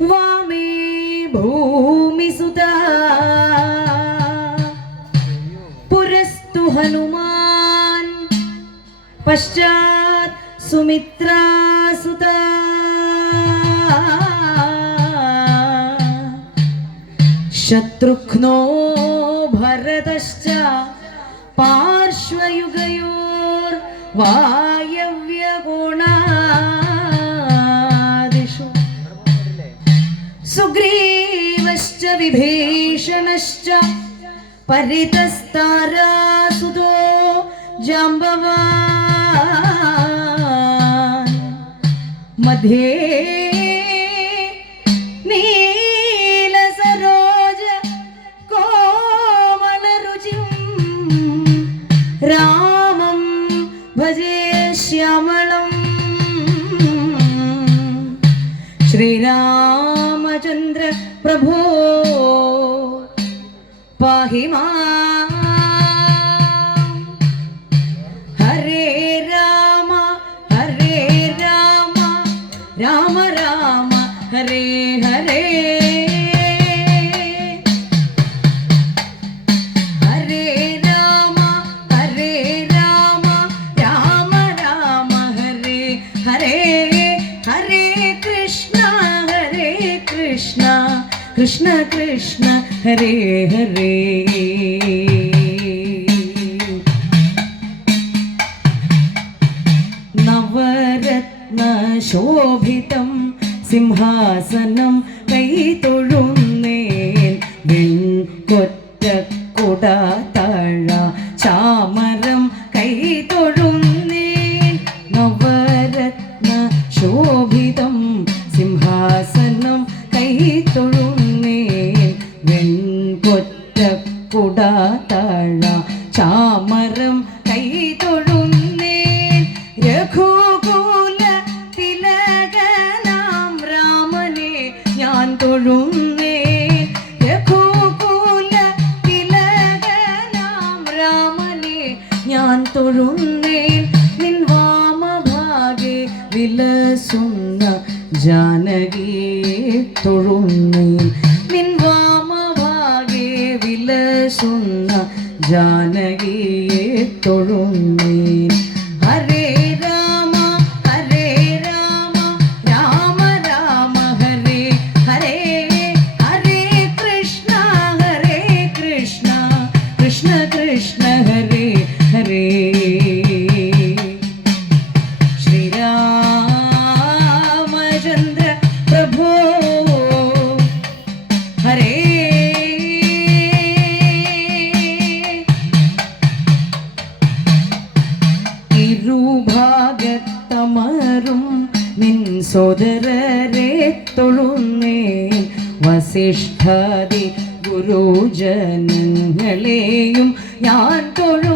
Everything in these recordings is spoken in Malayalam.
वामे भूमिसुतः पुरस्तु हनुमान् पश्चात् सुमित्रासुता। शत्रुघ्नो भरतश्च पार्श्वयुगयोर्वा विभीषणश्च परितस्तारासुतो जाम्बवान्। मध्ये नीलसरोज कोमलरुचिं रामं भजे श्यामलम् श्रीरामचन्द्र प्रभो കൃഷ്ണ കൃഷ്ണ ഹരേ ഹരേ. നവരത്നശോഭിതം സിംഹാസനം കൈതൊഴുന്നേൻ തൊഴുന്നേൻ നിൻ വാമഭാഗെ വിലസുന്ന ജാനകിയെ തൊഴുന്നേൻ നിൻ വാമഭാഗെ വിലസുന്ന ജാനകിയെ തൊഴുന്നേൻ. ഹരേ രാമ ഹരേ വസിഷ്ഠാദി ഗുരുജനങ്ങളെയും ഞാൻ തൊഴുന്നേൻ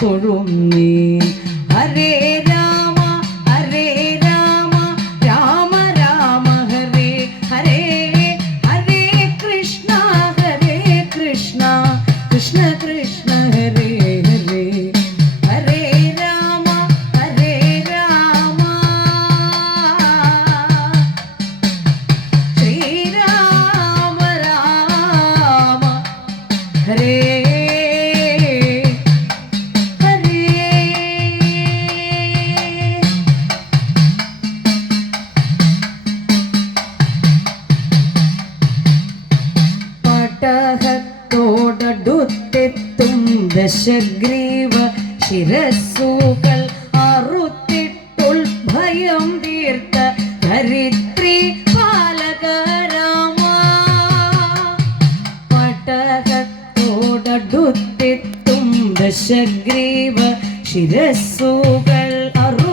കവിവീരരെയും തൊഴുന്നേ ഹരേ ദശഗ്രീവ ശിരസ്സുകൾ അറുത്തിട്ടുൾഭയം തീർത്ത ധരിത്രി പാലകരാമ പടഹത്തോടടുത്തെത്തും ദശഗ്രീവ ശിരസ്സുകൾ അറുത്തിട്ടുൾഭയം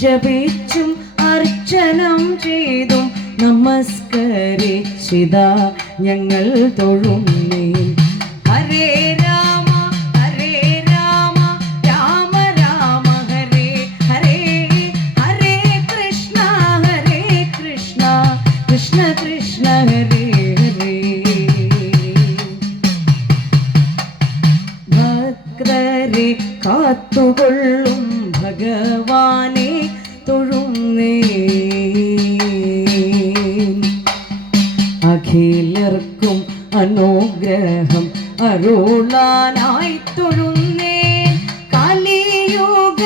ജപിച്ചും അർച്ചനം ചെയ്തും നമസ്കരിച്ചിതാ ഞങ്ങൾ തൊഴുന്നേ. ഹരേ രാമ ഹരേ രാമ രാമ രാമ ഹരേ ഹരേ ഹരേ കൃഷ്ണ ഹരേ കൃഷ്ണ കൃഷ്ണ കൃഷ്ണ ഹരേ ഹരേ. ഭക്തരെ കാത്തുകൊള്ളും ഭഗവാനെ അനുഗ്രഹം അരുളാനായി തൊഴുന്നേ. കലിയുഗ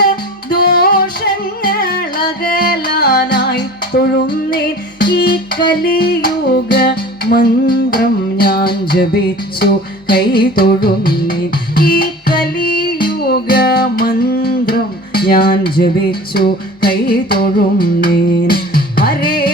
ദോഷങ്ങളകലാനായി തൊഴുന്നേ. ഈ കലിയുഗ മന്ത്രം ഞാൻ ജപിച്ചു കൈ തൊഴുന്നേ. ഈ കലിയുഗ മന്ത്രം ഞാൻ ജപിച്ചു കൈ തൊഴുന്നേ. ഹരേ